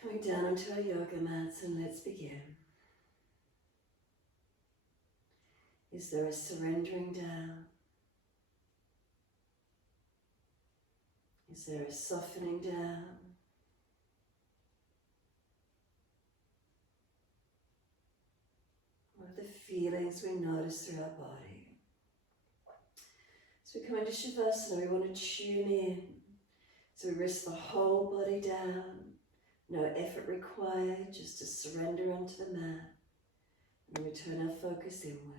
Coming down onto our yoga mats, and let's begin. Is there a surrendering down? Is there a softening down? What are the feelings we notice through our body? As we come into Shavasana, we want to tune in. So we rest the whole body down. No effort required, just to surrender onto the mat. And we turn our focus inward.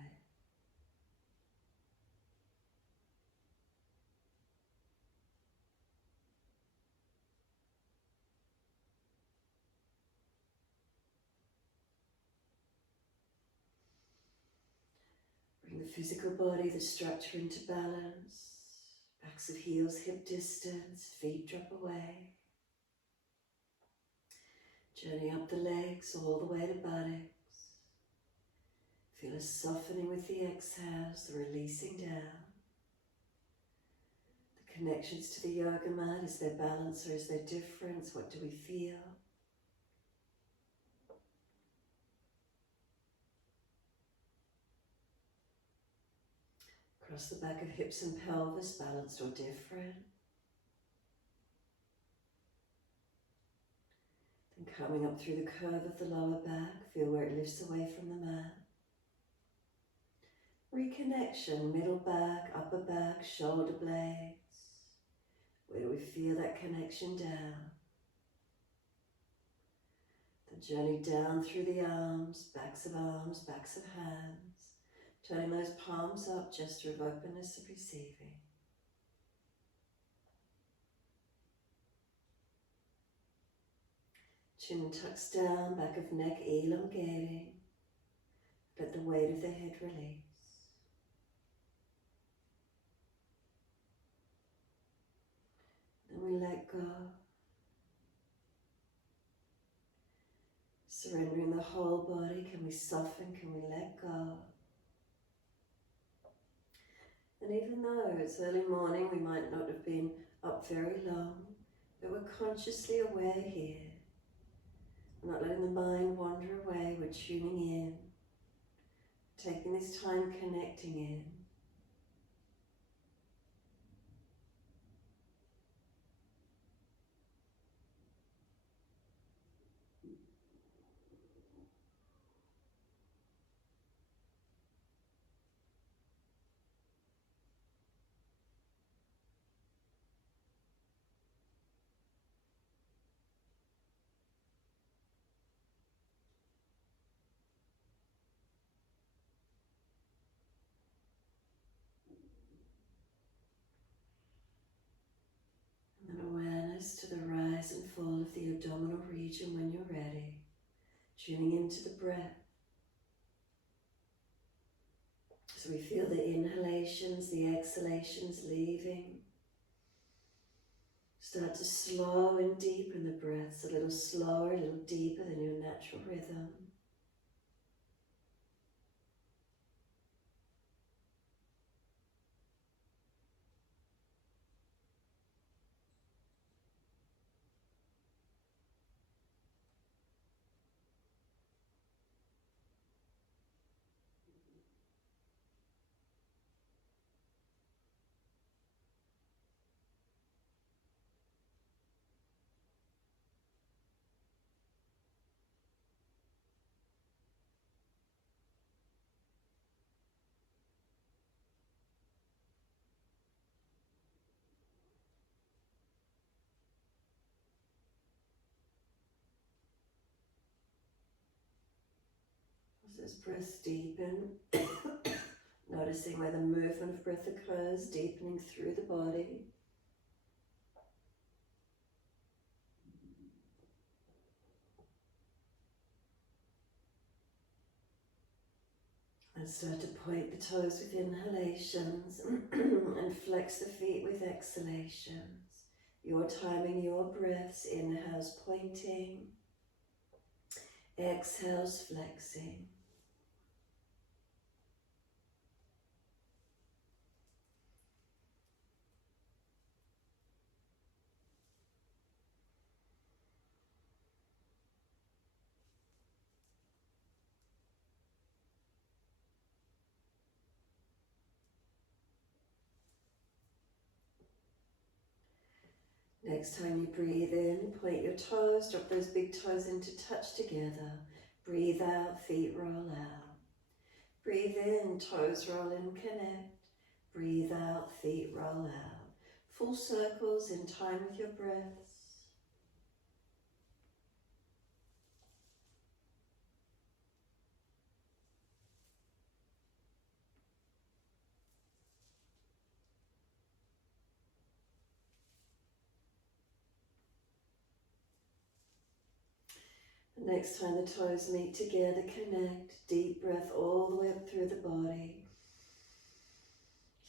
Bring the physical body, the structure into balance. Backs of heels hip distance, feet drop away. Journey up the legs all the way to buttocks. Feel a softening with the exhales, the releasing down. The connections to the yoga mat, is there balance or is there difference? What do we feel? Across the back of hips and pelvis, balanced or different. Then coming up through the curve of the lower back, feel where it lifts away from the mat. Reconnection, middle back, upper back, shoulder blades. Where do we feel that connection down? The journey down through the arms, backs of hands. Turning those palms up, gesture of openness of receiving. Chin tucks down, back of neck elongating. Let the weight of the head release. Then we let go. Surrendering the whole body, can we soften, can we let go? And even though it's early morning, we might not have been up very long, but we're consciously aware here. We're not letting the mind wander away, we're tuning in, taking this time connecting in. And then awareness to the rise and fall of the abdominal region when you're ready. Tuning into the breath. So we feel the inhalations, the exhalations leaving. Start to slow and deepen the breaths, a little slower, a little deeper than your natural rhythm. As breaths deepen, noticing where the movement of breath occurs, deepening through the body. And start to point the toes with inhalations and flex the feet with exhalations. You're timing your breaths, inhales pointing, exhales flexing. Next time you breathe in, point your toes, drop those big toes in to touch together. Breathe out, feet roll out. Breathe in, toes roll in, connect. Breathe out, feet roll out. Full circles in time with your breaths. Next time the toes meet together, connect. Deep breath all the way up through the body.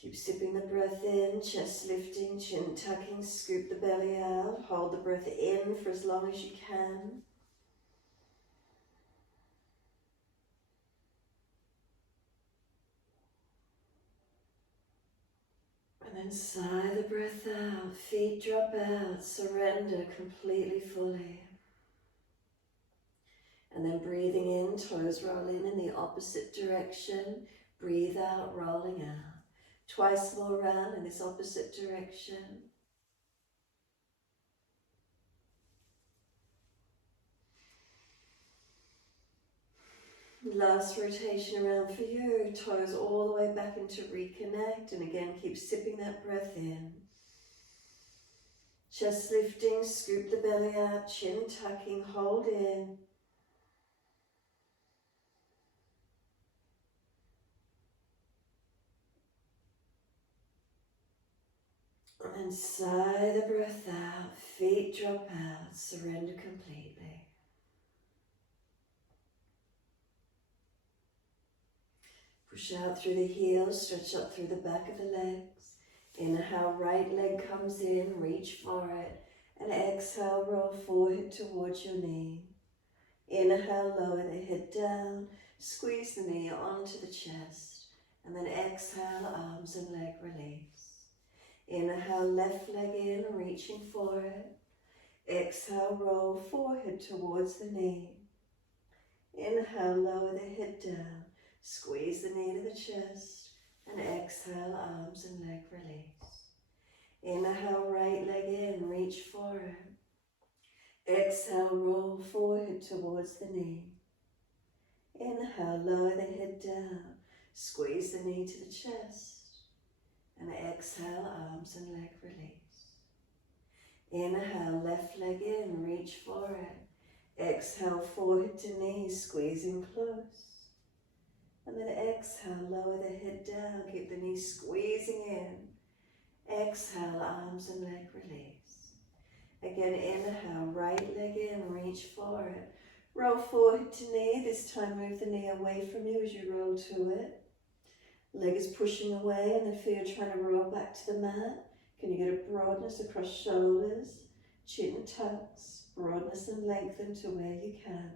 Keep sipping the breath in, chest lifting, chin tucking, scoop the belly out. Hold the breath in for as long as you can. And then sigh the breath out, feet drop out, surrender completely fully. And then breathing in, toes roll in the opposite direction. Breathe out, rolling out. Twice more round in this opposite direction. Last rotation around for you. Toes all the way back into reconnect. And again, keep sipping that breath in. Chest lifting, scoop the belly out, chin tucking, hold in. And then sigh the breath out, feet drop out, surrender completely. Push out through the heels, stretch up through the back of the legs. Inhale, right leg comes in, reach for it. And exhale, roll forehead towards your knee. Inhale, lower the head down, squeeze the knee onto the chest. And then exhale, arms and leg release. Inhale, left leg in, reaching for it. Exhale, roll forehead towards the knee. Inhale, lower the head down. Squeeze the knee to the chest. And exhale, arms and leg release. Inhale, right leg in, reach for it. Exhale, roll forehead towards the knee. Inhale, lower the head down. Squeeze the knee to the chest. And exhale, arms and leg release. Inhale, left leg in, reach for it. Exhale, forehead to knee, squeezing close. And then exhale, lower the head down, keep the knee squeezing in. Exhale, arms and leg release. Again, inhale, right leg in, reach for it. Roll forehead to knee, this time move the knee away from you as you roll to it. Leg is pushing away and then feel you're trying to roll back to the mat. Can you get a broadness across shoulders, chin tucks, broadness and lengthen to where you can.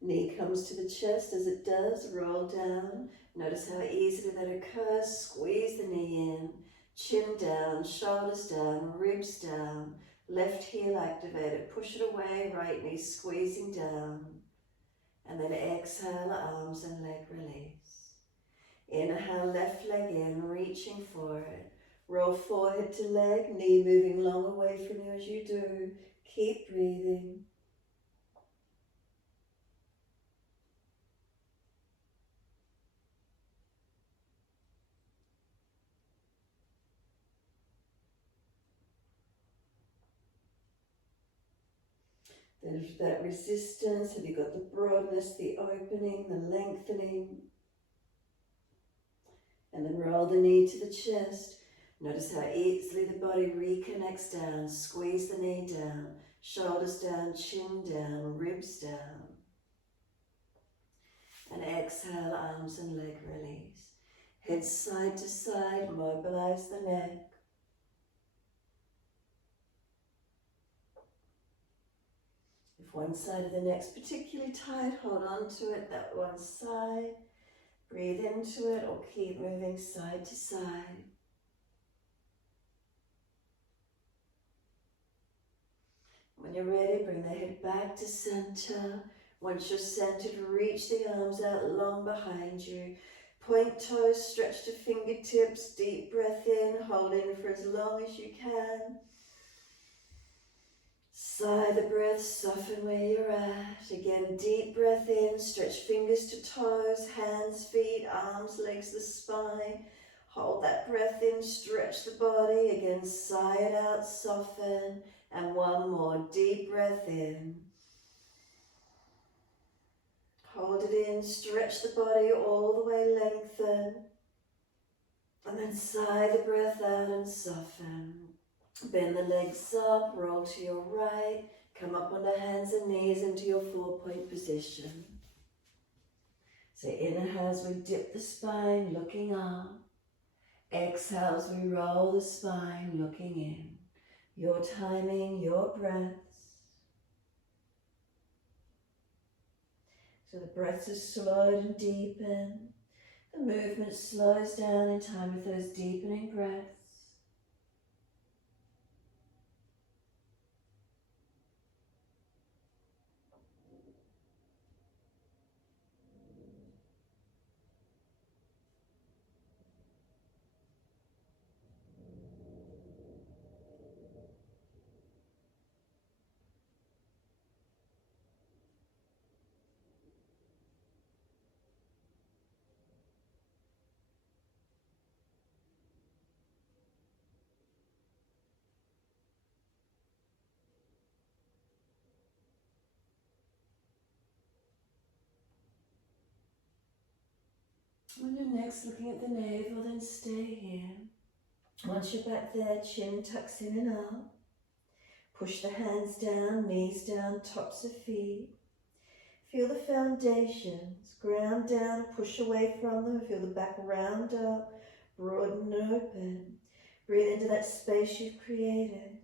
Knee comes to the chest. As it does, roll down. Notice how easily that occurs. Squeeze the knee in, chin down, shoulders down, ribs down. Left heel activated, push it away, right knee squeezing down. And then exhale, arms and leg release. Inhale, left leg in, reaching for it. Roll forehead to leg, knee moving long away from you as you do. Keep breathing. There's that resistance. Have you got the broadness, the opening, the lengthening? And then roll the knee to the chest. Notice how easily the body reconnects down. Squeeze the knee down, shoulders down, chin down, ribs down. And exhale, arms and leg release. Head side to side, mobilize the neck. If one side of the neck's particularly tight, hold on to it, that one side. Breathe into it or keep moving side to side. When you're ready, bring the head back to center. Once you're centered, reach the arms out long behind you. Point toes, stretch to fingertips, deep breath in, hold in for as long as you can. Sigh the breath, soften where you're at. Again, deep breath in, stretch fingers to toes, hands, feet, arms, legs, the spine. Hold that breath in, stretch the body. Again, sigh it out, soften. And one more, deep breath in. Hold it in, stretch the body all the way, lengthen. And then sigh the breath out and soften. Bend the legs up, roll to your right. Come up on the hands and knees into your 4-point position. So inhale as we dip the spine, looking up. Exhale as we roll the spine, looking in. Your timing, your breaths. So the breaths are slowed and deepened. The movement slows down in time with those deepening breaths. When you're next looking at the navel, then stay here. Once you're back there, chin tucks in and up. Push the hands down, knees down, tops of feet. Feel the foundations, ground down, push away from them. Feel the back round up, broaden and open. Breathe into that space you've created.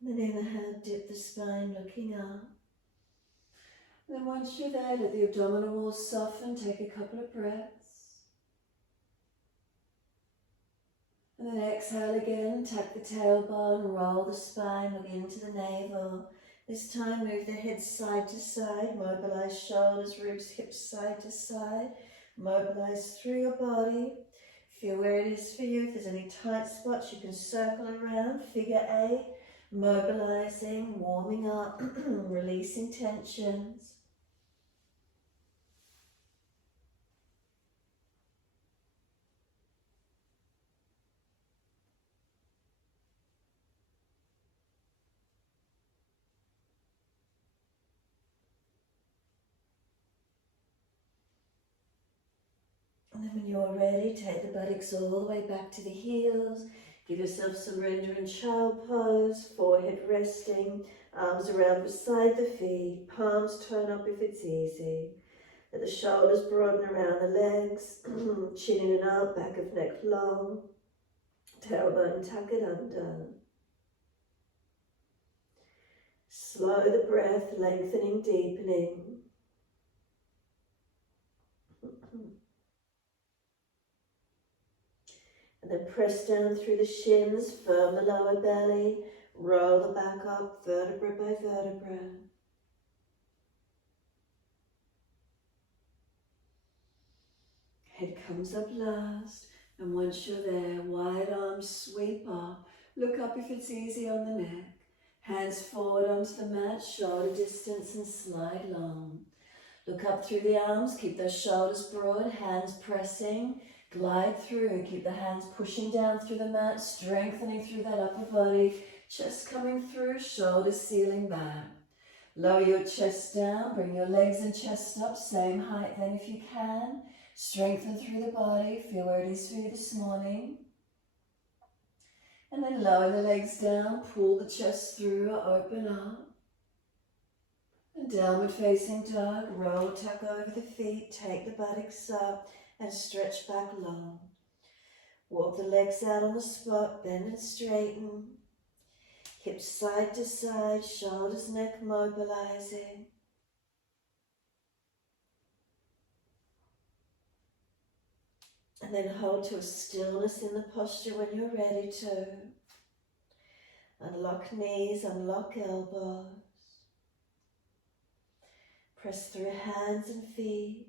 And then inhale, dip the spine, looking up. Then once you're there, let the abdominal wall soften, take a couple of breaths. And then exhale again, tuck the tailbone, roll the spine, look into the navel. This time move the head side to side, mobilize shoulders, ribs, hips side to side. Mobilize through your body. Feel where it is for you. If there's any tight spots, you can circle around, figure 8. Mobilizing, warming up, releasing tensions. And then when you're ready, take the buttocks all the way back to the heels. Give yourself surrender in child pose, forehead resting, arms around beside the feet, palms turn up if it's easy. Let the shoulders broaden around the legs, chin in and out, back of neck long, tailbone tuck it under. Slow the breath, lengthening, deepening. And then press down through the shins, firm the lower belly, roll the back up, vertebra by vertebra. Head comes up last, and once you're there, wide arms sweep up. Look up if it's easy on the neck. Hands forward onto the mat, shoulder distance and slide long. Look up through the arms, keep those shoulders broad, hands pressing. Glide through and keep the hands pushing down through the mat, strengthening through that upper body. Chest coming through, shoulders sealing back. Lower your chest down, bring your legs and chest up, same height then if you can. Strengthen through the body, feel where it is for you this morning. And then lower the legs down, pull the chest through, open up. And downward facing dog, roll, tuck over the feet, take the buttocks up and stretch back long. Walk the legs out on the spot, bend and straighten. Hips side to side, shoulders, neck mobilizing. And then hold to a stillness in the posture when you're ready to. Unlock knees, unlock elbows. Press through hands and feet.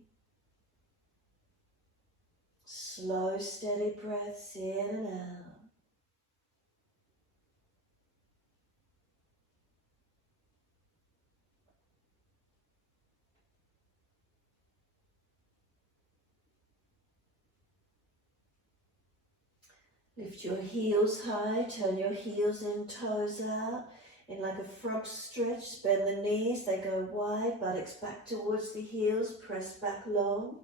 Slow, steady breaths in and out. Lift your heels high, turn your heels in, toes out. In like a frog stretch, bend the knees, they go wide, buttocks back towards the heels, press back long.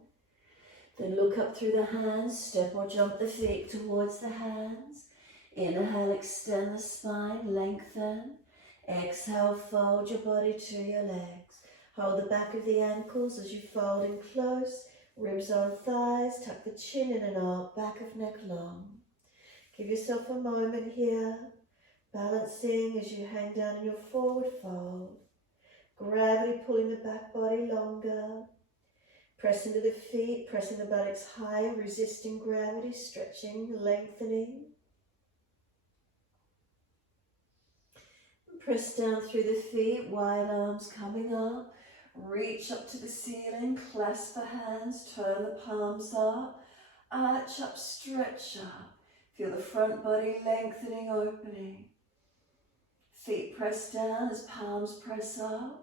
Then look up through the hands, step or jump the feet towards the hands. Inhale, extend the spine, lengthen. Exhale, fold your body to your legs. Hold the back of the ankles as you fold in close. Ribs on thighs, tuck the chin in and out, back of neck long. Give yourself a moment here, balancing as you hang down in your forward fold. Gravity pulling the back body longer. Press into the feet, pressing the buttocks higher, resisting gravity, stretching, lengthening. Press down through the feet, wide arms coming up. Reach up to the ceiling, clasp the hands, turn the palms up. Arch up, stretch up. Feel the front body lengthening, opening. Feet press down as palms press up.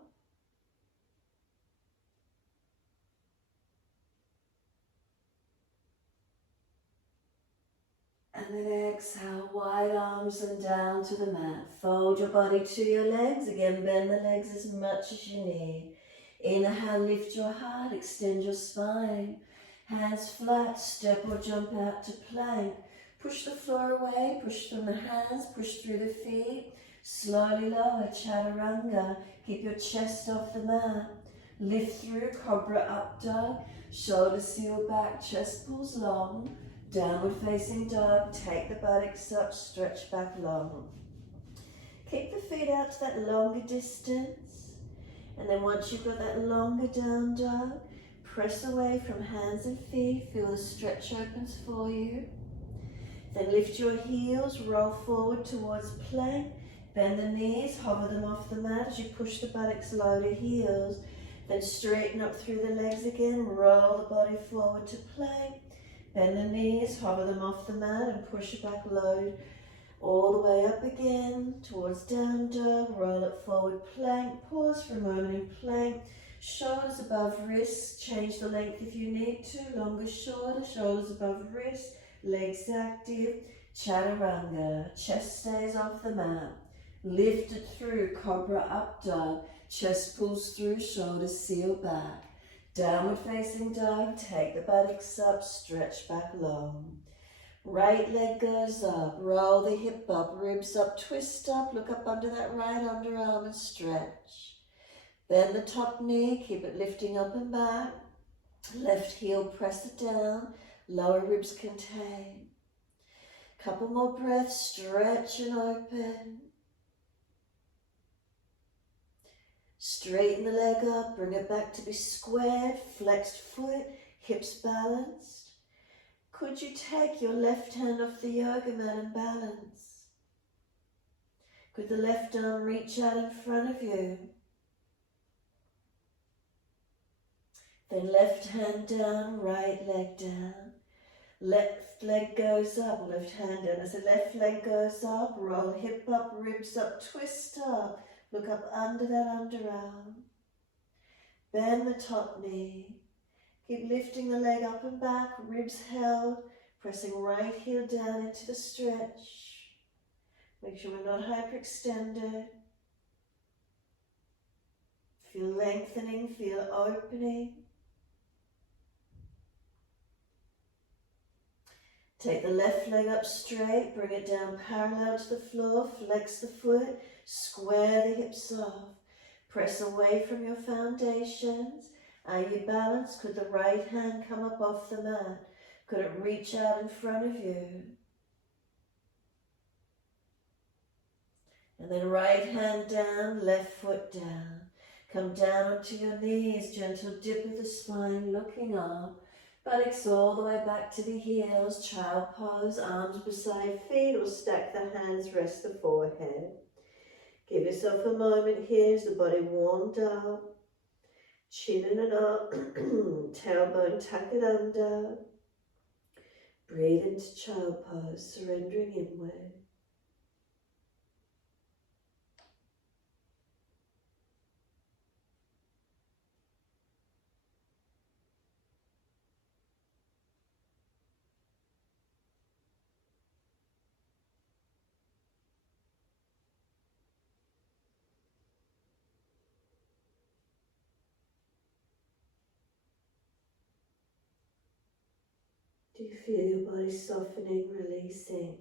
And then exhale, wide arms and down to the mat. Fold your body to your legs. Again, bend the legs as much as you need. Inhale, lift your heart, extend your spine. Hands flat, step or jump out to plank. Push the floor away, push from the hands, push through the feet. Slowly lower, chaturanga. Keep your chest off the mat. Lift through, cobra up dog. Shoulders seal back, chest pulls long. Downward facing dog. Take the buttocks up, stretch back long. Kick the feet out to that longer distance. And then once you've got that longer down dog, press away from hands and feet. Feel the stretch opens for you. Then lift your heels, roll forward towards plank. Bend the knees, hover them off the mat as you push the buttocks low to heels. Then straighten up through the legs again, roll the body forward to plank. Bend the knees, hover them off the mat and push it back low. All the way up again, towards down dog, roll it forward, plank. Pause for a moment in plank. Shoulders above wrists, change the length if you need to. Longer, shorter, shoulders above wrists. Legs active, chaturanga, chest stays off the mat. Lift it through, cobra up dog, chest pulls through, shoulders seal back. Downward facing dog, take the buttocks up, stretch back long. Right leg goes up, roll the hip up, ribs up, twist up, look up under that right underarm and stretch. Bend the top knee, keep it lifting up and back. Left heel, press it down. Lower ribs contain. Couple more breaths, stretch and open. Straighten the leg up, bring it back to be squared, flexed foot, hips balanced. Could you take your left hand off the yoga mat and balance? Could the left arm reach out in front of you? Then left hand down, right leg down. Left leg goes up, left hand down. As the left leg goes up, roll hip up, ribs up, twist up. Look up under that underarm. Bend the top knee. Keep lifting the leg up and back, ribs held, pressing right heel down into the stretch. Make sure we're not hyperextended. Feel lengthening, feel opening. Take the left leg up straight, bring it down parallel to the floor, flex the foot, square the hips off. Press away from your foundations. Are you balanced? Could the right hand come up off the mat? Could it reach out in front of you? And then right hand down, left foot down. Come down onto your knees, gentle dip of the spine, looking up. Buttocks all the way back to the heels, child pose, arms beside feet, or stack the hands, rest the forehead. Give yourself a moment here as the body warmed up. Chin in and up, tailbone tuck it under. Breathe into child pose, surrendering inward. Do you feel your body softening, releasing?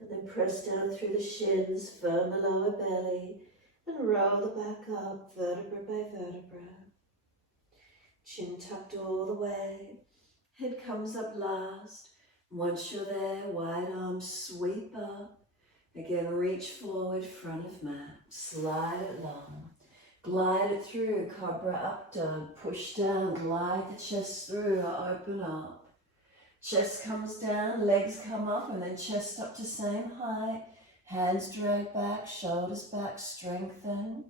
And then press down through the shins, firm the lower belly, and roll the back up, vertebra by vertebra. Chin tucked all the way, head comes up last. Once you're there, wide arms sweep up. Again, reach forward, front of mat, slide it long. Glide it through, cobra up dog, push down, glide the chest through, open up. Chest comes down, legs come up, and then chest up to same height. Hands drag back, shoulders back, strengthen.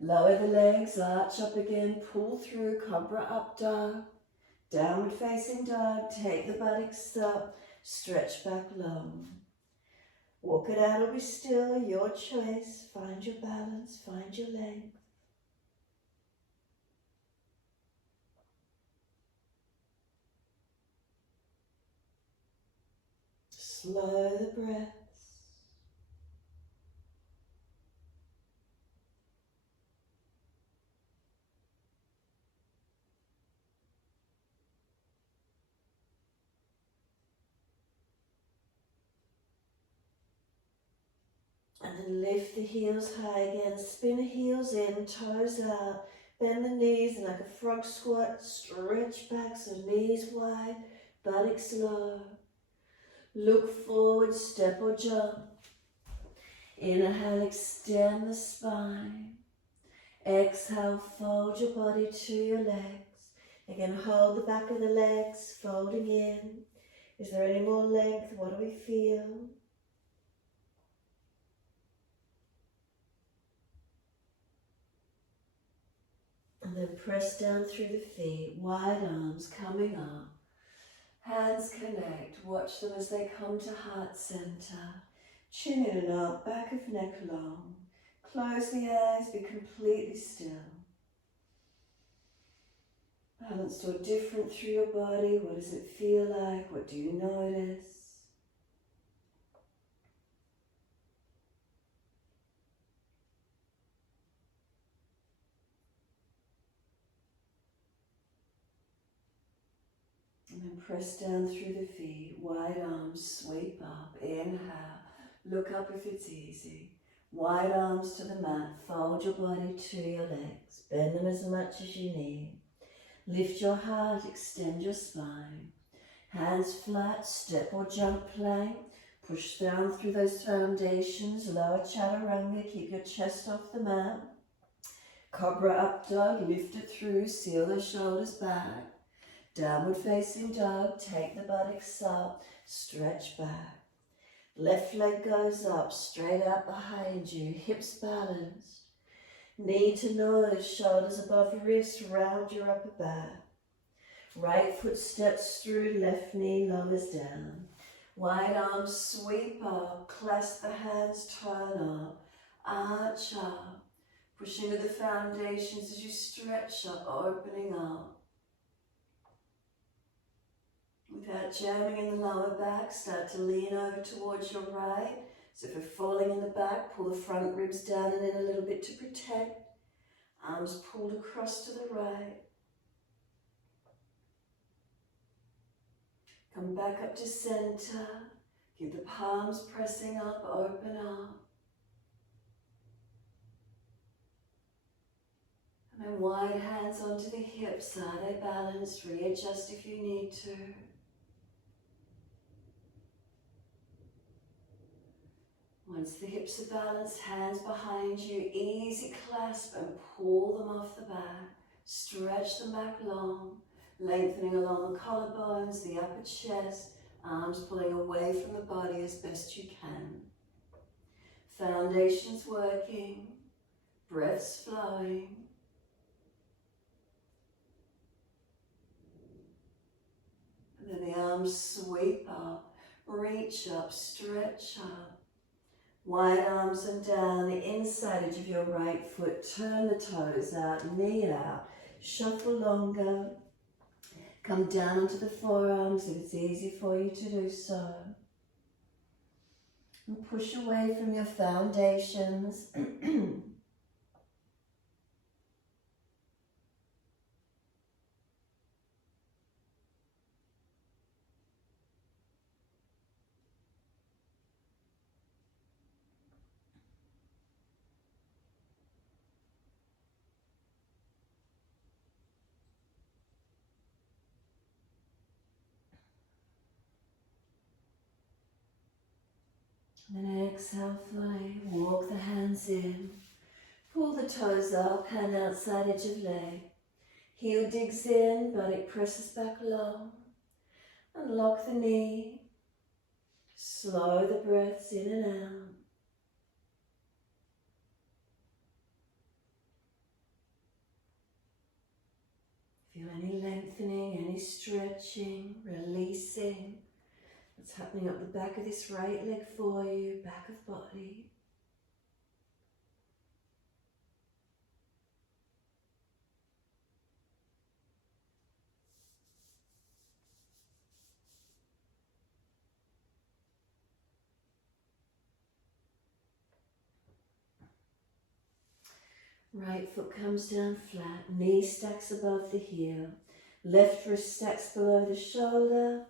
Lower the legs, arch up again, pull through, cobra up dog. Downward facing dog, take the buttocks up, stretch back long. Walk it out or be still, your choice. Find your balance, find your length. Slow the breaths. And then lift the heels high again, spin the heels in, toes out, bend the knees like a frog squat, stretch back so knees wide, buttocks low. Look forward, step or jump. Inhale, extend the spine. Exhale, fold your body to your legs. Again, hold the back of the legs, folding in. Is there any more length? What do we feel? And then press down through the feet, wide arms coming up. Hands connect, watch them as they come to heart center. Chin in and up, back of neck long. Close the eyes, be completely still. Balanced or different through your body, what does it feel like? What do you notice? And then press down through the feet, wide arms, sweep up, inhale, look up if it's easy. Wide arms to the mat, fold your body to your legs, bend them as much as you need. Lift your heart, extend your spine. Hands flat, step or jump plank. Push down through those foundations, lower chaturanga, keep your chest off the mat. Cobra up dog, lift it through, seal the shoulders back. Downward facing dog, take the buttocks up, stretch back. Left leg goes up, straight out behind you, hips balanced. Knee to nose, shoulders above wrist, round your upper back. Right foot steps through, left knee lowers down. Wide arms sweep up, clasp the hands, turn up, arch up. Push into the foundations as you stretch up, opening up. Without jamming in the lower back, start to lean over towards your right. So if you're falling in the back, pull the front ribs down and in a little bit to protect. Arms pulled across to the right. Come back up to center. Keep the palms pressing up, open up. And then wide hands onto the hips. Are they balanced? Readjust if you need to. Once the hips are balanced, hands behind you, easy clasp and pull them off the back. Stretch them back long, lengthening along the collarbones, the upper chest, arms pulling away from the body as best you can. Foundation's working, breath's flowing. And then the arms sweep up, reach up, stretch up. Wide arms and down, the inside edge of your right foot. Turn the toes out, knee out. Shuffle longer. Come down onto the forearms if it's easy for you to do so. And push away from your foundations. And exhale fully, walk the hands in, pull the toes up, hand outside edge of leg. Heel digs in, body presses back long. Unlock the knee, slow the breaths in and out. Feel any lengthening, any stretching, releasing. What's happening up the back of this right leg for you, back of body. Right foot comes down flat, knee stacks above the heel. Left wrist stacks below the shoulder.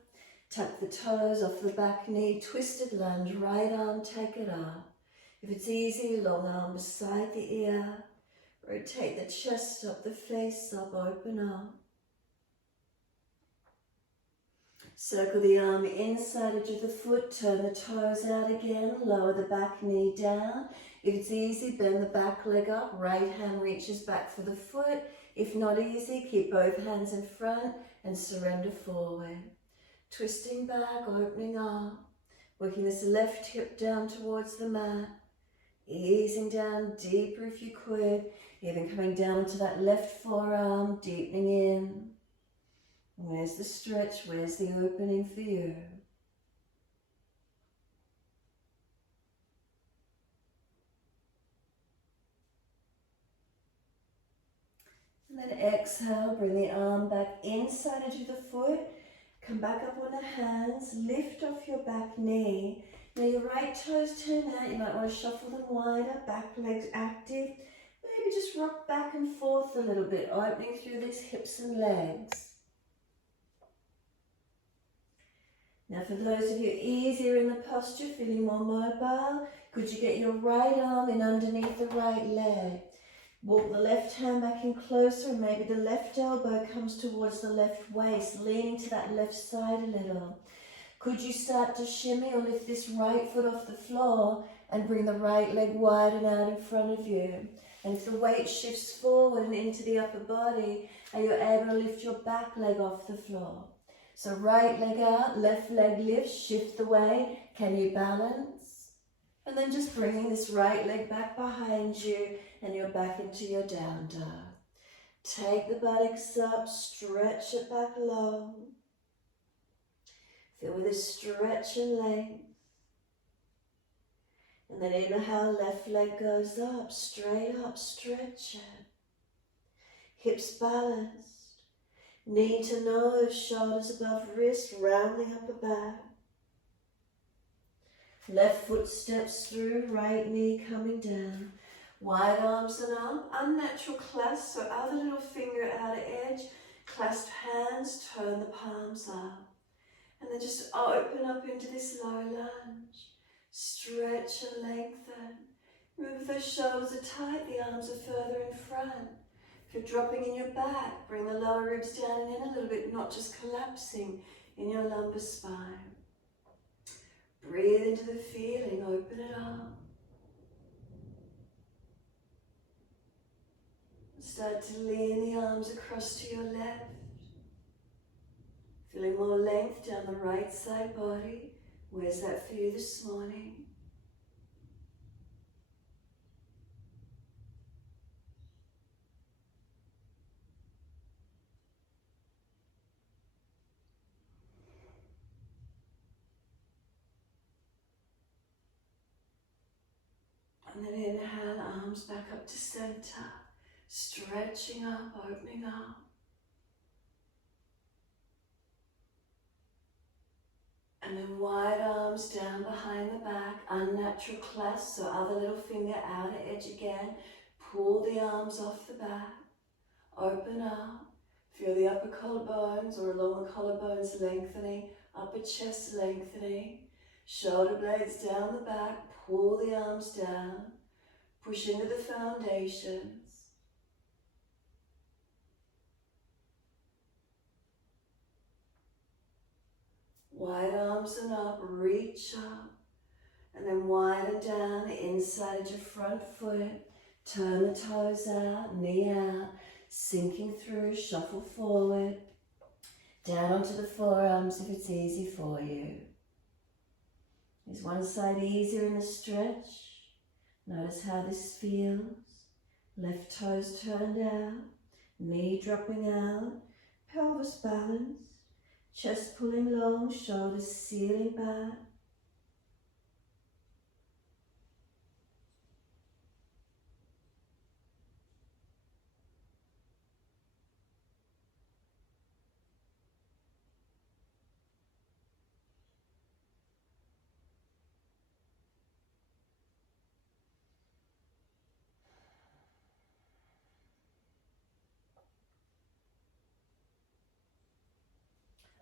Tuck the toes off the back knee, twisted lunge, right arm, take it up. If it's easy, long arm beside the ear. Rotate the chest up, the face up, open up. Circle the arm inside edge of the foot, turn the toes out again, lower the back knee down. If it's easy, bend the back leg up, right hand reaches back for the foot. If not easy, keep both hands in front and surrender forward. Twisting back, opening up, working this left hip down towards the mat, easing down deeper if you could, even coming down to that left forearm, deepening in. Where's the stretch? Where's the opening for you? And then exhale, bring the arm back inside edge of the foot. Come back up on the hands, lift off your back knee. Now your right toes turn out, you might want to shuffle them wider, back legs active. Maybe just rock back and forth a little bit, opening through these hips and legs. Now for those of you easier in the posture, feeling more mobile, could you get your right arm in underneath the right leg? Walk the left hand back in closer and maybe the left elbow comes towards the left waist, leaning to that left side a little. Could you start to shimmy or lift this right foot off the floor and bring the right leg wide and out in front of you? And if the weight shifts forward and into the upper body, are you able to lift your back leg off the floor? So right leg out, left leg lifts, shift the weight. Can you balance? And then just bringing this right leg back behind you and you're back into your down dog. Take the buttocks up, stretch it back long. Feel with a stretch and length. And then inhale, left leg goes up, straight up, stretch it. Hips balanced. Knee to nose, shoulders above wrist, round the upper back. Left foot steps through, right knee coming down. Wide arms and up, unnatural clasp, so other little finger outer edge. Clasped hands, turn the palms up. And then just open up into this low lunge. Stretch and lengthen. Remember if those shoulders are tight, the arms are further in front. If you're dropping in your back, bring the lower ribs down and in a little bit, not just collapsing in your lumbar spine. Breathe into the feeling, open it up. Start to lean the arms across to your left. Feeling more length down the right side body. Where's that for you this morning? And then inhale, arms back up to center. Stretching up, opening up. And then wide arms down behind the back, unnatural clasp, so other little finger outer edge again. Pull the arms off the back, open up. Feel the upper collarbones or along the collarbones lengthening, upper chest lengthening. Shoulder blades down the back, pull the arms down. Push into the foundations. Wide arms and up, reach up. And then widen down the inside of your front foot. Turn the toes out, knee out. Sinking through, shuffle forward. Down onto the forearms if it's easy for you. Is one side easier in the stretch? Notice how this feels. Left toes turned out, knee dropping out, pelvis balanced, chest pulling long, shoulders sealing back.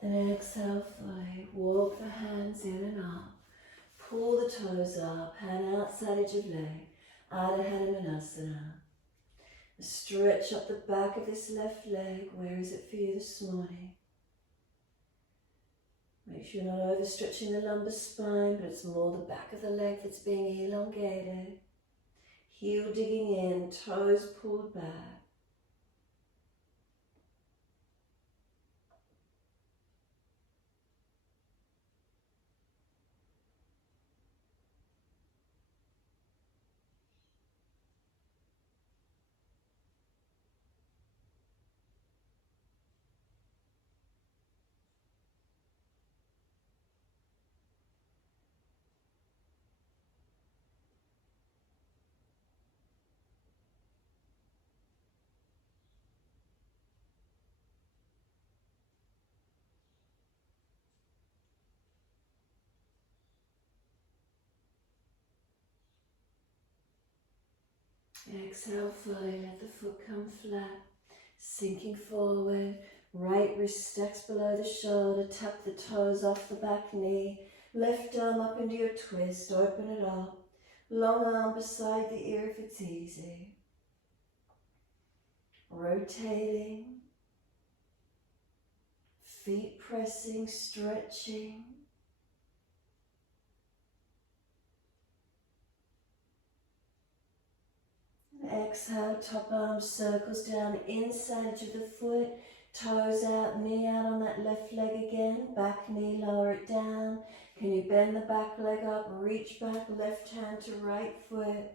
Then exhale fully, walk the hands in and up, pull the toes up, hand outside edge of leg, Ardha Hanumanasana. Stretch up the back of this left leg, where is it for you this morning? Make sure you're not overstretching the lumbar spine, but it's more the back of the leg that's being elongated. Heel digging in, toes pulled back. Exhale fully, let the foot come flat, sinking forward, right wrist stacks below the shoulder, tuck the toes off the back knee, left arm up into your twist, open it up, long arm beside the ear if it's easy. Rotating, feet pressing, stretching. Exhale, top arm circles down inside edge of the foot, toes out, knee out on that left leg again, back knee, lower it down. Can you bend the back leg up, reach back, left hand to right foot,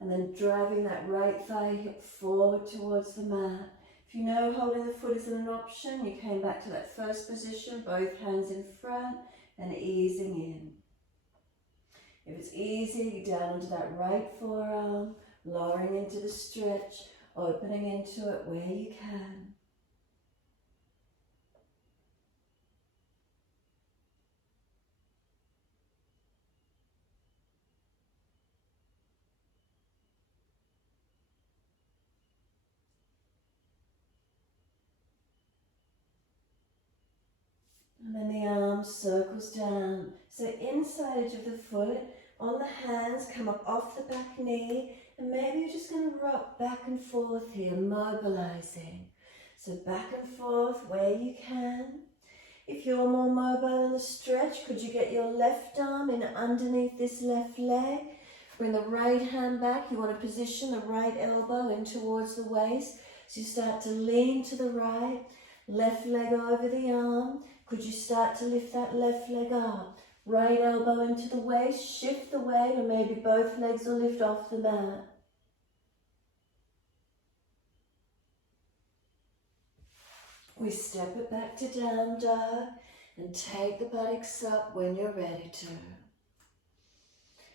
and then driving that right thigh hip forward towards the mat. If you know holding the foot isn't an option, you came back to that first position, both hands in front and easing in. If it's easy, down onto that right forearm, lowering into the stretch, opening into it where you can. And then the arm circles down. So inside edge of the foot, on the hands, come up off the back knee, and maybe you're just going to rock back and forth here, mobilizing. So back and forth where you can. If you're more mobile in the stretch, could you get your left arm in underneath this left leg? Bring the right hand back. You want to position the right elbow in towards the waist. So you start to lean to the right, left leg over the arm. Could you start to lift that left leg up? Right elbow into the waist, shift the weight, or maybe both legs will lift off the mat. We step it back to down dog and take the buttocks up when you're ready to.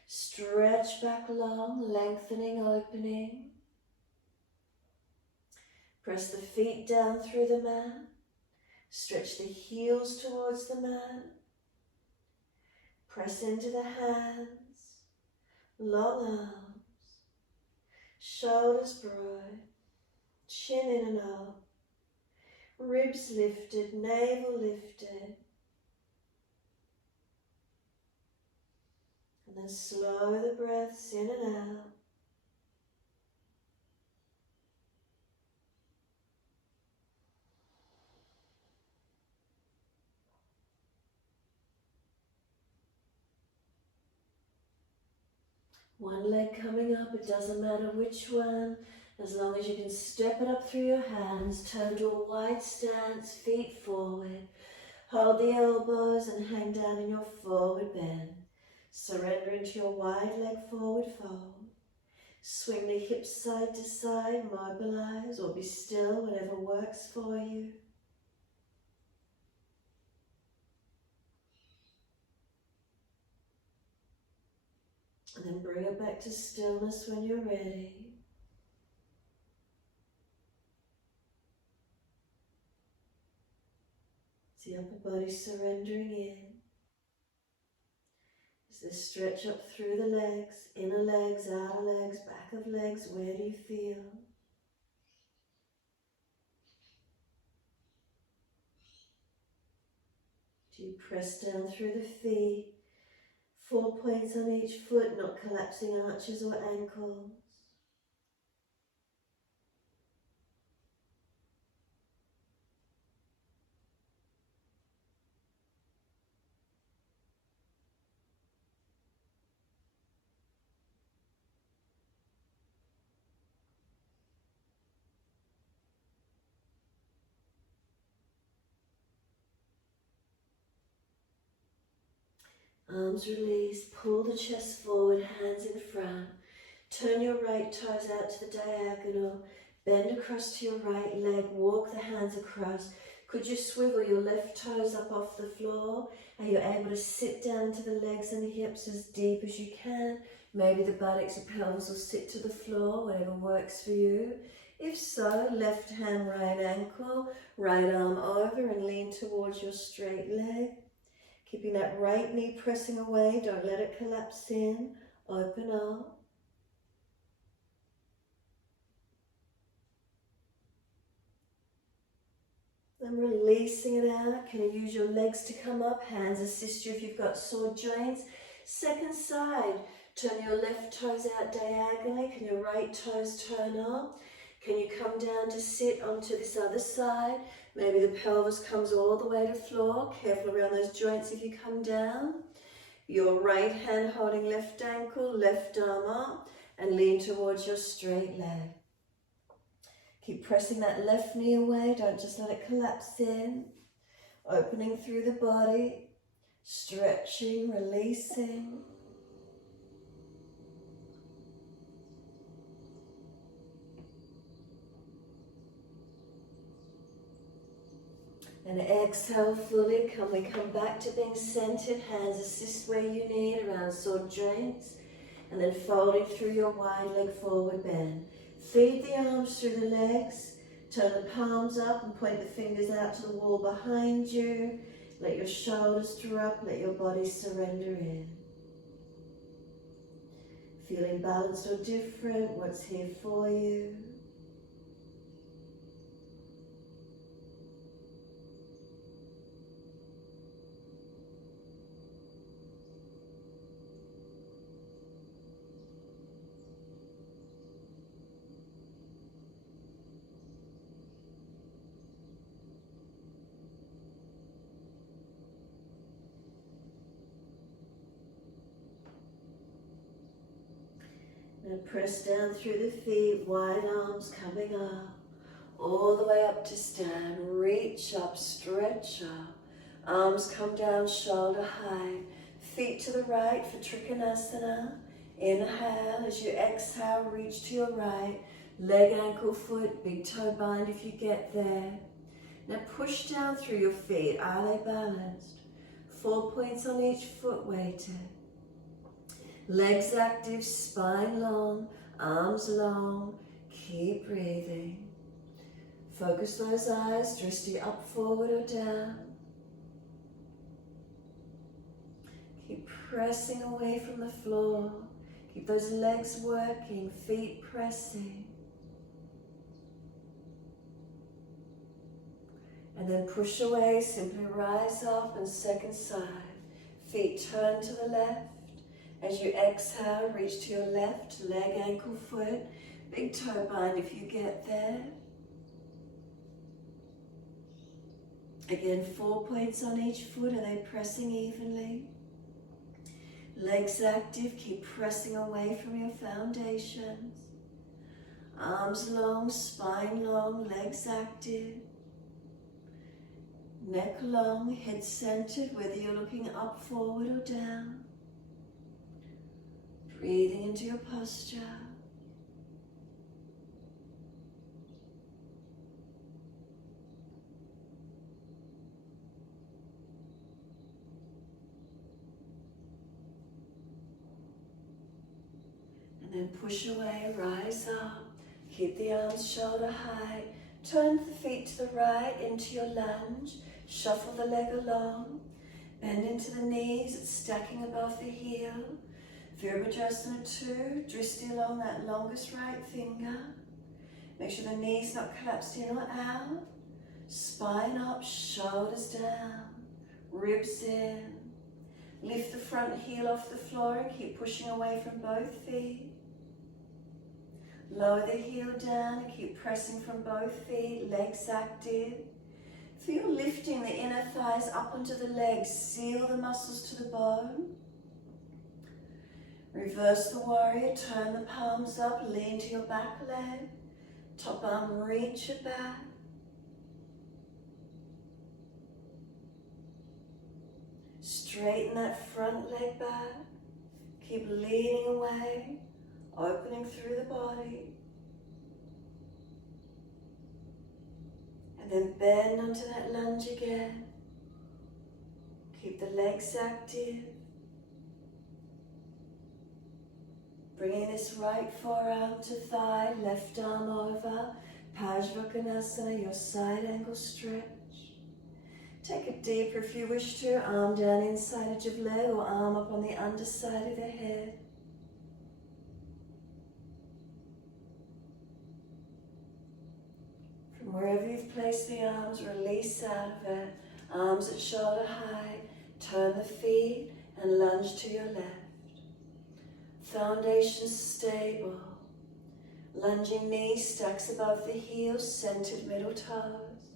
Stretch back long, lengthening, opening. Press the feet down through the mat. Stretch the heels towards the mat. Press into the hands, long arms, shoulders broad, chin in and up, ribs lifted, navel lifted. And then slow the breaths in and out. One leg coming up, it doesn't matter which one, as long as you can step it up through your hands, turn to a wide stance, feet forward. Hold the elbows and hang down in your forward bend. Surrender into your wide leg forward fold. Swing the hips side to side, mobilize or be still, whatever works for you. And then bring it back to stillness when you're ready. The upper body surrendering in. As they stretch up through the legs, inner legs, outer legs, back of legs, where do you feel? Do you press down through the feet? 4 points on each foot, not collapsing arches or ankles. Arms release, pull the chest forward, hands in front. Turn your right toes out to the diagonal. Bend across to your right leg, walk the hands across. Could you swivel your left toes up off the floor? Are you able to sit down to the legs and hips as deep as you can? Maybe the buttocks or pelvis will sit to the floor, whatever works for you. If so, left hand, right ankle, right arm over and lean towards your straight leg. Keeping that right knee pressing away, don't let it collapse in. Open up. And releasing it out. Can you use your legs to come up? Hands assist you if you've got sore joints. Second side, turn your left toes out diagonally. Can your right toes turn up? Can you come down to sit onto this other side? Maybe the pelvis comes all the way to floor. Careful around those joints if you come down. Your right hand holding left ankle, left arm up, and lean towards your straight leg. Keep pressing that left knee away, don't just let it collapse in. Opening through the body, stretching, releasing. And exhale fully. Can we come back to being centered? Hands assist where you need around sore joints. And then folding through your wide leg forward bend. Feed the arms through the legs. Turn the palms up and point the fingers out to the wall behind you. Let your shoulders drop. Let your body surrender in. Feeling balanced or different? What's here for you? And press down through the feet, wide arms coming up, all the way up to stand. Reach up, stretch up. Arms come down shoulder high. Feet to the right for Trikonasana. Inhale, as you exhale, reach to your right. Leg, ankle, foot, big toe bind if you get there. Now push down through your feet. Are they balanced? 4 points on each foot weighted. Legs active, spine long, arms long. Keep breathing. Focus those eyes, drishti up, forward or down. Keep pressing away from the floor. Keep those legs working, feet pressing. And then push away, simply rise up and second side. Feet turn to the left. As you exhale, reach to your left, leg, ankle, foot. Big toe bind if you get there. Again, 4 points on each foot. Are they pressing evenly? Legs active, keep pressing away from your foundations. Arms long, spine long, legs active. Neck long, head centered, whether you're looking up, forward or down. Breathing into your posture. And then push away, rise up. Keep the arms shoulder high. Turn the feet to the right into your lunge. Shuffle the leg along. Bend into the knees, it's stacking above the heel. Virabhadrasana 2, drishti along that longest right finger. Make sure the knees not collapsed in or out. Spine up, shoulders down, ribs in. Lift the front heel off the floor and keep pushing away from both feet. Lower the heel down and keep pressing from both feet, legs active. Feel lifting the inner thighs up onto the legs, seal the muscles to the bone. Reverse the warrior, turn the palms up, lean to your back leg. Top arm, reach it back. Straighten that front leg back. Keep leaning away, opening through the body. And then bend onto that lunge again. Keep the legs active. Bringing this right forearm to thigh, left arm over, Parsvakonasana, your side angle stretch. Take it deeper if you wish to, arm down inside edge of leg or arm up on the underside of the head. From wherever you've placed the arms, release out of it. Arms at shoulder high, turn the feet and lunge to your left. Foundation stable. Lunging knee stacks above the heels, centered middle toes.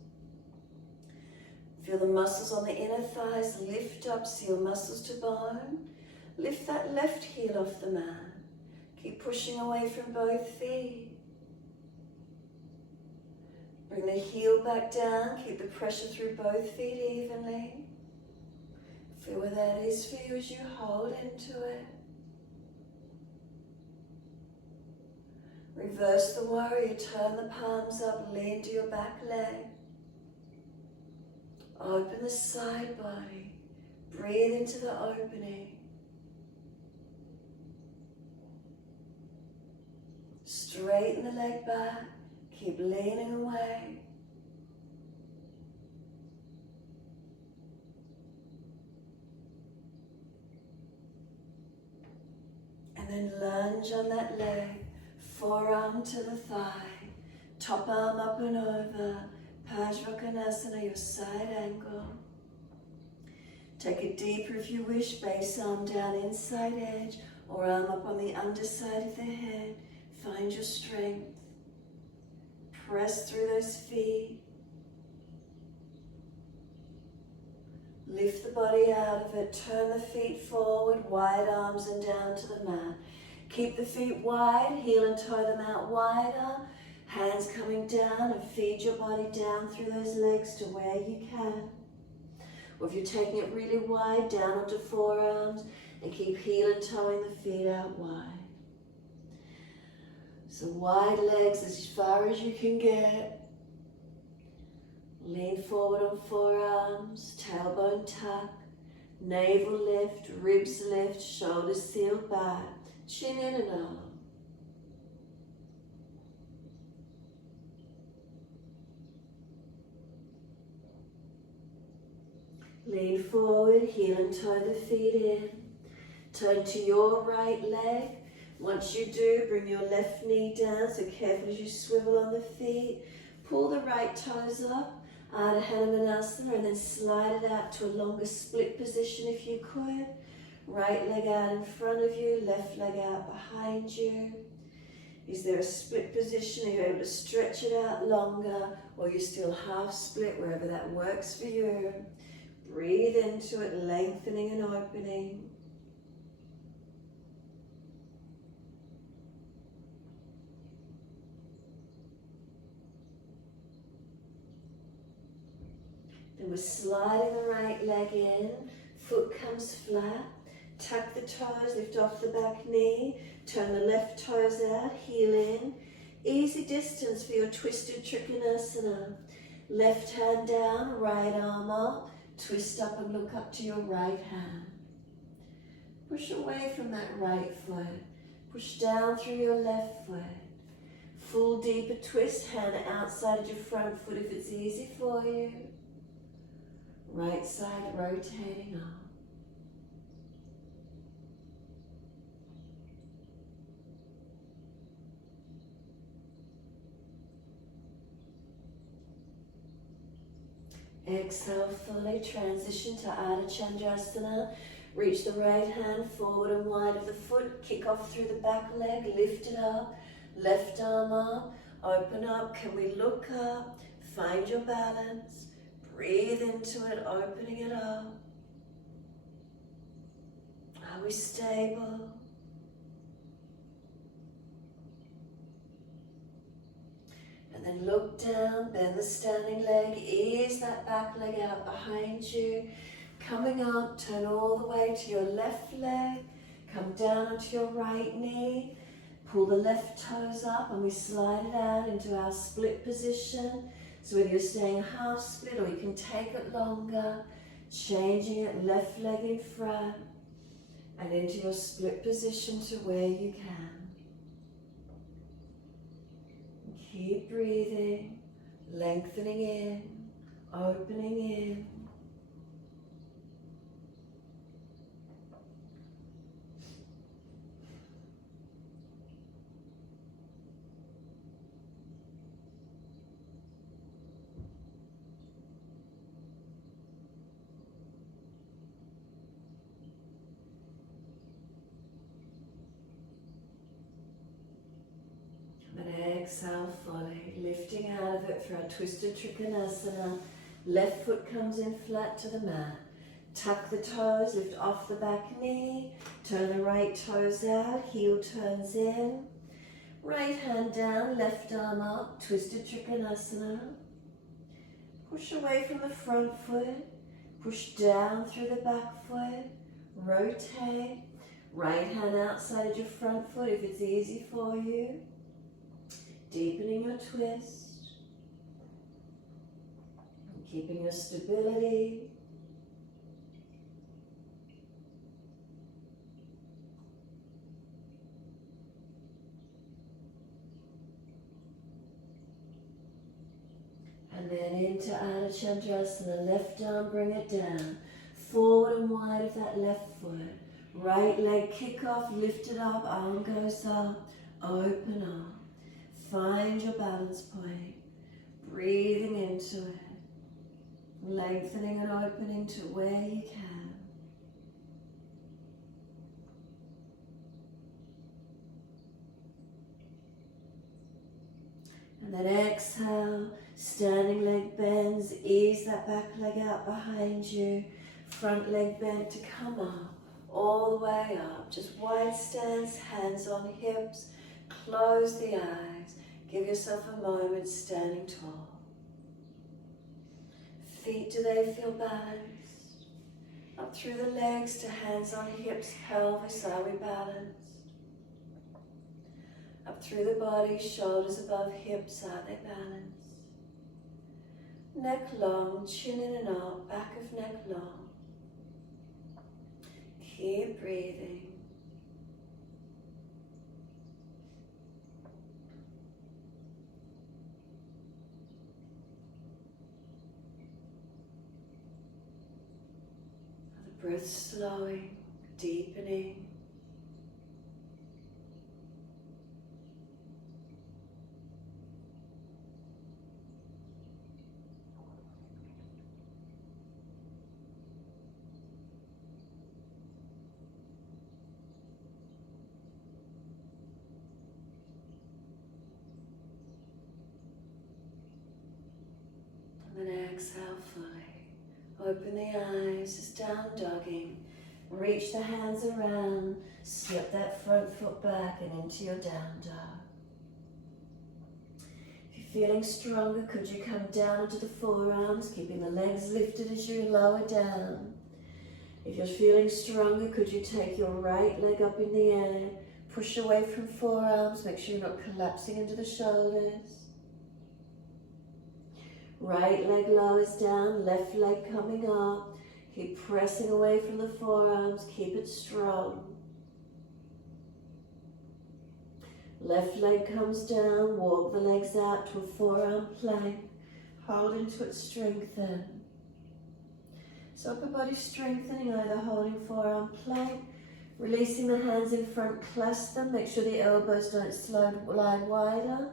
Feel the muscles on the inner thighs lift up, seal muscles to bone. Lift that left heel off the mat. Keep pushing away from both feet. Bring the heel back down, keep the pressure through both feet evenly. Feel where that is for you as you hold into it. Reverse the warrior, turn the palms up, lean to your back leg. Open the side body, breathe into the opening. Straighten the leg back, keep leaning away. And then lunge on that leg. Forearm to the thigh, top arm up and over, Parsvakonasana, your side angle. Take it deeper if you wish, base arm down inside edge or arm up on the underside of the head. Find your strength. Press through those feet. Lift the body out of it, turn the feet forward, wide arms and down to the mat. Keep the feet wide, heel and toe them out wider. Hands coming down and feed your body down through those legs to where you can. Or if you're taking it really wide, down onto forearms, and keep heel and toeing the feet out wide. So wide legs as far as you can get. Lean forward on forearms, tailbone tuck, navel lift, ribs lift, shoulders sealed back, chin in and out. Lean forward, heel and toe the feet in. Turn to your right leg. Once you do, bring your left knee down, so carefully as you swivel on the feet. Pull the right toes up, Ardha Hanumanasana, and then slide it out to a longer split position if you could. Right leg out in front of you, left leg out behind you. Is there a split position? Are you able to stretch it out longer, or you're still half split, wherever that works for you? Breathe into it, lengthening and opening. Then we're sliding the right leg in, foot comes flat, tuck the toes, lift off the back knee, turn the left toes out, heel in. Easy distance for your twisted Trikonasana. Left hand down, right arm up, twist up and look up to your right hand. Push away from that right foot, push down through your left foot. Full deeper twist, hand outside of your front foot if it's easy for you. Right side rotating up. Exhale fully, transition to Ardha Chandrasana. Reach the right hand forward and wide of the foot, kick off through the back leg, lift it up, left arm up, open up. Can we look up, find your balance, breathe into it, opening it up. Are we stable? And then look down, bend the standing leg, ease that back leg out behind you. Coming up, turn all the way to your left leg, come down onto your right knee, pull the left toes up and we slide it out into our split position. So whether you're staying half split or you can take it longer, changing it, left leg in front and into your split position to where you can. Keep breathing, lengthening in, opening in. And exhale fully, lifting out of it for our twisted Trikonasana. Left foot comes in flat to the mat. Tuck the toes, lift off the back knee. Turn the right toes out, heel turns in. Right hand down, left arm up, twisted Trikonasana. Push away from the front foot. Push down through the back foot. Rotate. Right hand outside of your front foot if it's easy for you. Deepening your twist, keeping your stability. And then into Ardha Chandrasana, left arm, bring it down, forward and wide of that left foot. Right leg kick off, lift it up, arm goes up, open up. Find your balance point, breathing into it, lengthening and opening to where you can. And then exhale, standing leg bends, ease that back leg out behind you, front leg bent to come up, all the way up. Just wide stance, hands on hips, close the eyes. Give yourself a moment standing tall. Feet, do they feel balanced? Up through the legs to hands on hips, pelvis, are we balanced? Up through the body, shoulders above hips, are they balanced? Neck long, chin in and out, back of neck long. Keep breathing. The breath slowing, deepening. And then exhale fully. Open the eyes, just down dogging. Reach the hands around, slip that front foot back and into your down dog. If you're feeling stronger, could you come down into the forearms, keeping the legs lifted as you lower down. If you're feeling stronger, could you take your right leg up in the air, push away from forearms, make sure you're not collapsing into the shoulders. Right leg lowers down, left leg coming up. Keep pressing away from the forearms, keep it strong. Left leg comes down, walk the legs out to a forearm plank. Hold into it, strengthen. So upper body strengthening, either holding forearm plank, releasing the hands in front, clasp them, make sure the elbows don't slide wider.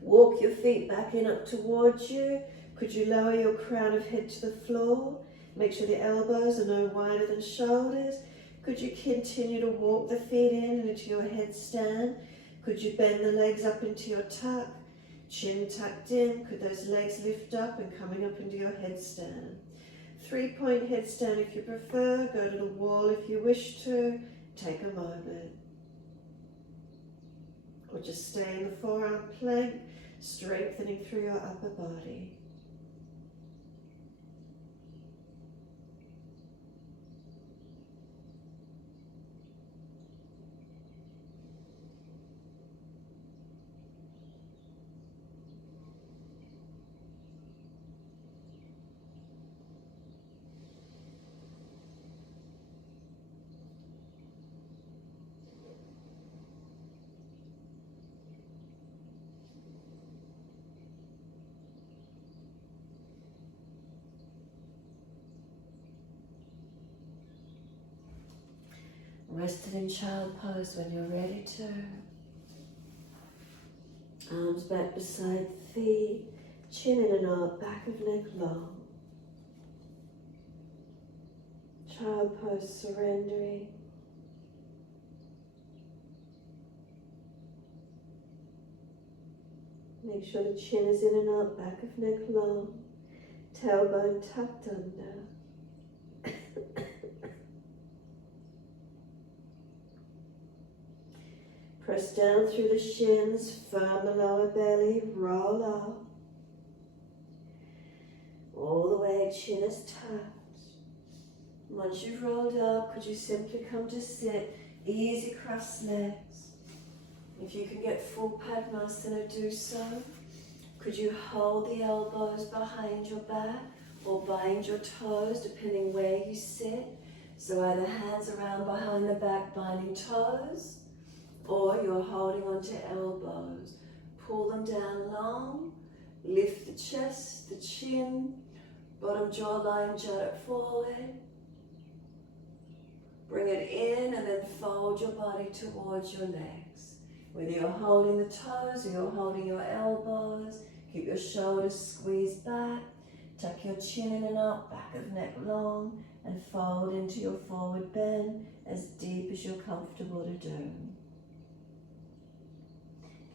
Walk your feet back in up towards you. Could you lower your crown of head to the floor? Make sure the elbows are no wider than shoulders. Could you continue to walk the feet in and into your headstand? Could you bend the legs up into your tuck? Chin tucked in. Could those legs lift up and coming up into your headstand? 3-point headstand if you prefer. Go to the wall if you wish to. Take a moment. Or just stay in the forearm plank, strengthening through your upper body. Rested in child pose when you're ready to. Arms back beside feet, chin in and out, back of neck long. Child pose, surrendering. Make sure the chin is in and out, back of neck long. Tailbone tucked under. Press down through the shins, firm the lower belly, roll up. All the way, chin is tucked. Once you've rolled up, could you simply come to sit, easy crossed legs. If you can get full Padmasana, do so. Could you hold the elbows behind your back or bind your toes, depending where you sit. So either hands around behind the back, binding toes, or you're holding onto elbows. Pull them down long, lift the chest, the chin, bottom jawline, jut it forward. Bring it in and then fold your body towards your legs. Whether you're holding the toes or you're holding your elbows, keep your shoulders squeezed back, tuck your chin in and up, back of neck long, and fold into your forward bend as deep as you're comfortable to do.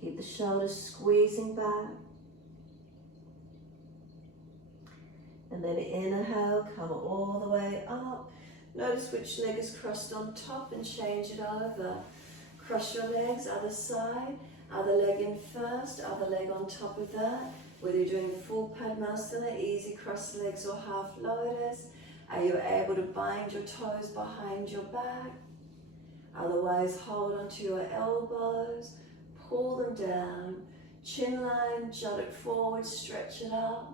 Keep the shoulders squeezing back. And then inhale, come all the way up. Notice which leg is crossed on top and change it over. Cross your legs, other side, other leg in first, other leg on top of that. Whether you're doing full Padmasana, easy cross legs or half lotus. Are you able to bind your toes behind your back? Otherwise, hold onto your elbows, pull them down, chin line, jut it forward, stretch it up.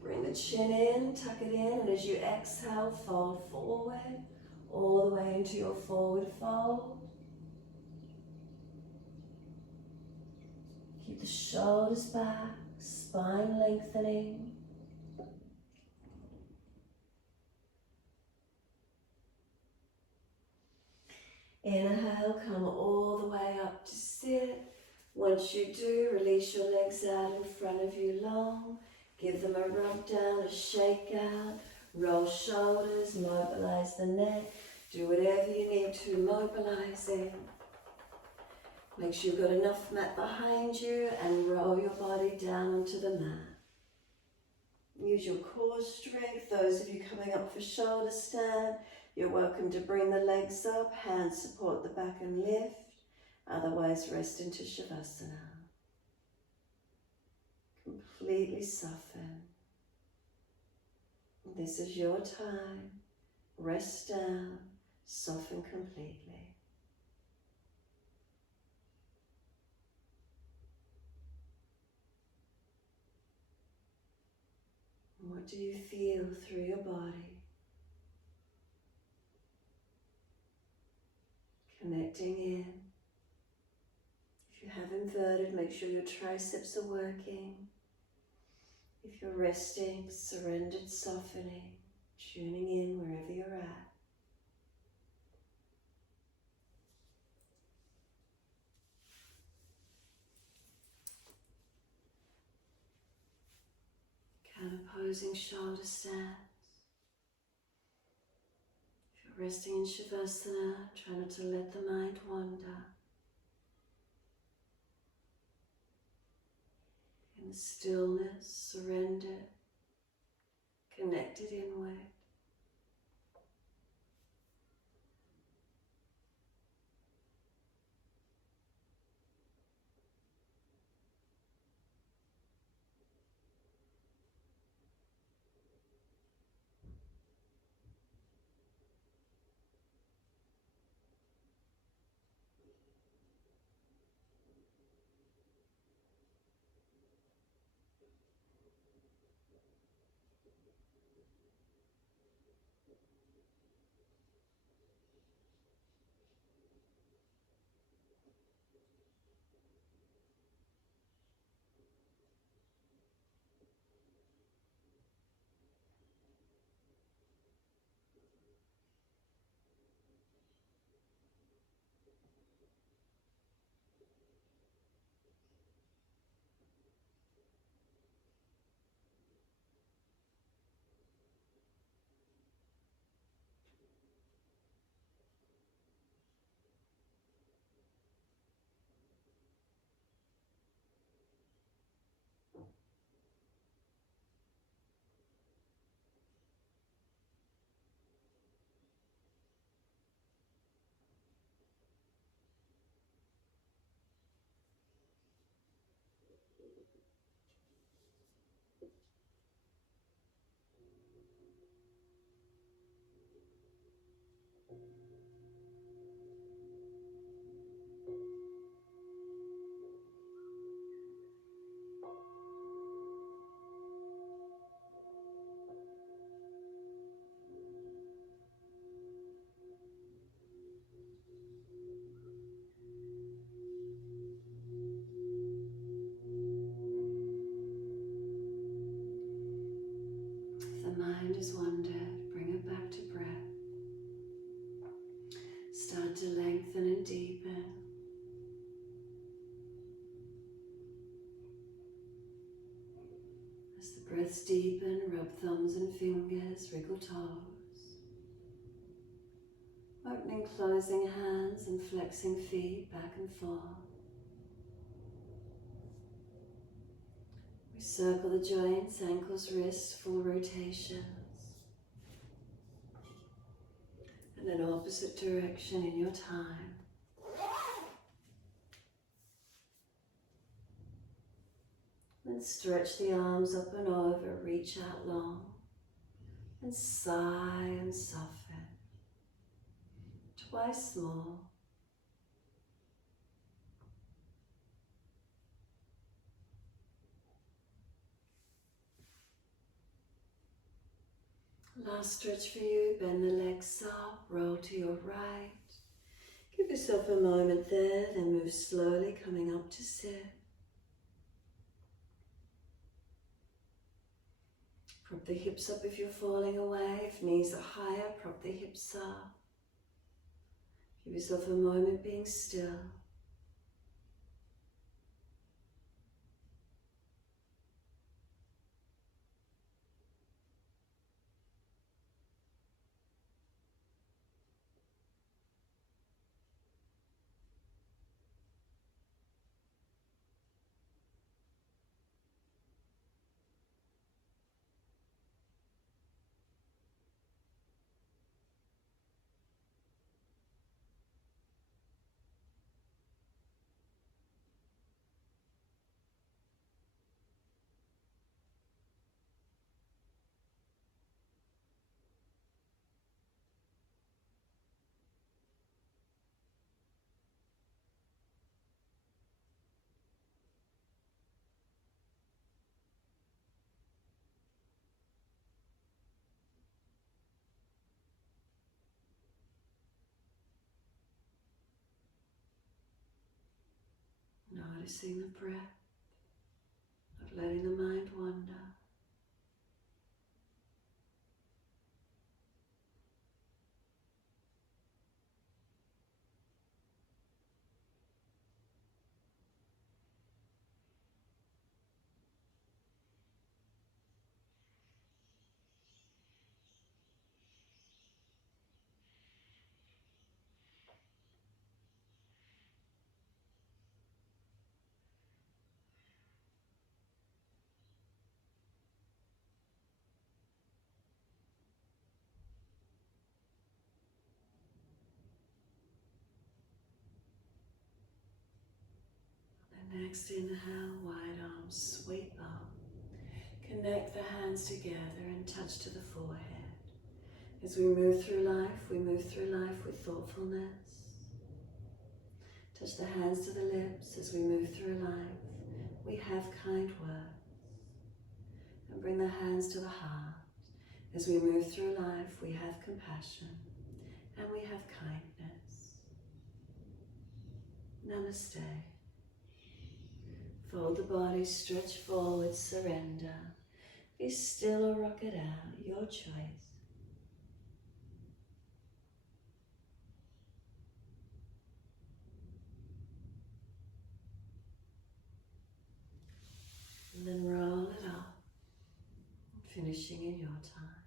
Bring the chin in, tuck it in, and as you exhale, fold forward, all the way into your forward fold. Keep the shoulders back, spine lengthening. Inhale, come all the way up to sit. Once you do, release your legs out in front of you long. Give them a rub down, a shake out. Roll shoulders, mobilize the neck. Do whatever you need to mobilize in. Make sure you've got enough mat behind you and roll your body down onto the mat. Use your core strength. Those of you coming up for shoulder stand, you're welcome to bring the legs up, hands support the back and lift. Otherwise, rest into Shavasana. Completely soften. This is your time. Rest down, soften completely. What do you feel through your body? Connecting in. If you have inverted, make sure your triceps are working. If you're resting, surrendered, softening, tuning in wherever you're at. Counterposing shoulder stands. If you're resting in Shavasana, try not to let the mind wander. In the stillness, surrender, connected inward. Mind has wandered, bring it back to breath. Start to lengthen and deepen. As the breaths deepen, rub thumbs and fingers, wriggle toes. Opening, closing hands and flexing feet back and forth. We circle the joints, ankles, wrists, full rotations. and then opposite direction in your time. And stretch the arms up and over, reach out long, and sigh and soften. Twice more. Last stretch for you, bend the legs up, roll to your right. Give yourself a moment there, then move slowly, coming up to sit. Prop the hips up if you're falling away. If knees are higher, prop the hips up. Give yourself a moment being still. Noticing the breath, not letting the mind wander. And next inhale, wide arms sweep up. Connect the hands together and touch to the forehead. As we move through life with thoughtfulness. Touch the hands to the lips as we move through life. We have kind words. And bring the hands to the heart. As we move through life, we have compassion and we have kindness. Namaste. Fold the body, stretch forward, surrender. Be still or rock it out, your choice. And then roll it up, finishing in your time.